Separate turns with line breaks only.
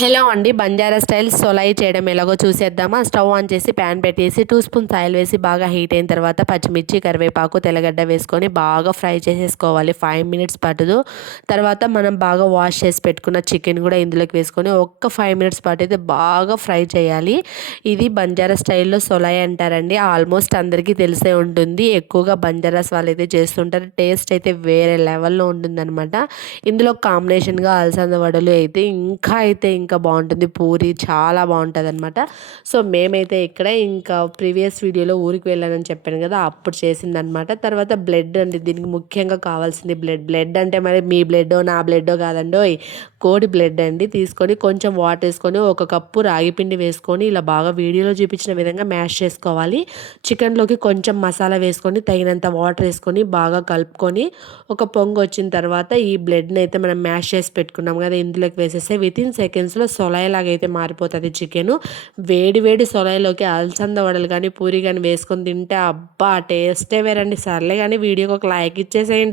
Hello అండి. Banjara style సొలాయి చేయడం ఎలాగో చూసేద్దామా? స్టవ్ ఆన్ చేసి ప్యాన్ పెట్టేసి టూ స్పూన్స్ ఆయిల్ వేసి బాగా హీట్ అయిన తర్వాత పచ్చిమిర్చి కరివేపాకు తెల్లగడ్డ వేసుకొని బాగా ఫ్రై చేసేసుకోవాలి. ఫైవ్ మినిట్స్ పట్టదు. తర్వాత మనం బాగా వాష్ చేసి పెట్టుకున్న చికెన్ కూడా ఇందులోకి వేసుకొని ఒక్క ఫైవ్ మినిట్స్ పాటు అయితే బాగా ఫ్రై చేయాలి. ఇది బంజారా స్టైల్లో సొలాయి అంటారండి. ఆల్మోస్ట్ అందరికీ తెలిసే ఉంటుంది. ఎక్కువగా బంజారాస్ వాళ్ళు అయితే చేస్తుంటారు. టేస్ట్ అయితే వేరే లెవెల్లో ఉంటుందన్నమాట. ఇందులో కాంబినేషన్గా అలసంద వడలు అయితే ఇంకా అయితే ఇంకా బాగుంటుంది. పూరి చాలా బాగుంటుంది అనమాట సో మేమైతే ఇక్కడ ఇంకా ప్రీవియస్ వీడియోలో ఊరికి వెళ్ళానని చెప్పాను కదా అప్పుడు చేసిందనమాట తర్వాత బ్లడ్ అండి దీనికి ముఖ్యంగా కావాల్సింది బ్లడ్. బ్లడ్ అంటే మరి మీ బ్లడ్ నా బ్లడ్ కాదండో కోడి బ్లడ్ అండి. తీసుకొని కొంచెం వాటర్ వేసుకొని ఒక కప్పు రాగి పిండి వేసుకొని ఇలా బాగా వీడియోలో చూపించిన విధంగా మ్యాష్ చేసుకోవాలి. చికెన్లోకి కొంచెం మసాలా వేసుకొని తగినంత వాటర్ వేసుకొని బాగా కలుపుకొని ఒక పొంగు వచ్చిన తర్వాత ఈ బ్లడ్ని అయితే మనం మ్యాష్ చేసి పెట్టుకున్నాం కదా ఇందులోకి వేసేస్తే విత్ ఇన్ సెకండ్స్లో సొలాయిలాగా అయితే మారిపోతుంది చికెను. వేడి వేడి సొలాయిలోకి అలసంద వడలు కానీ పూరి కానీ వేసుకొని తింటే అబ్బా టేస్టే వేరండి. సర్లే కానీ వీడియోకి ఒక లైక్ ఇచ్చేసేయండి.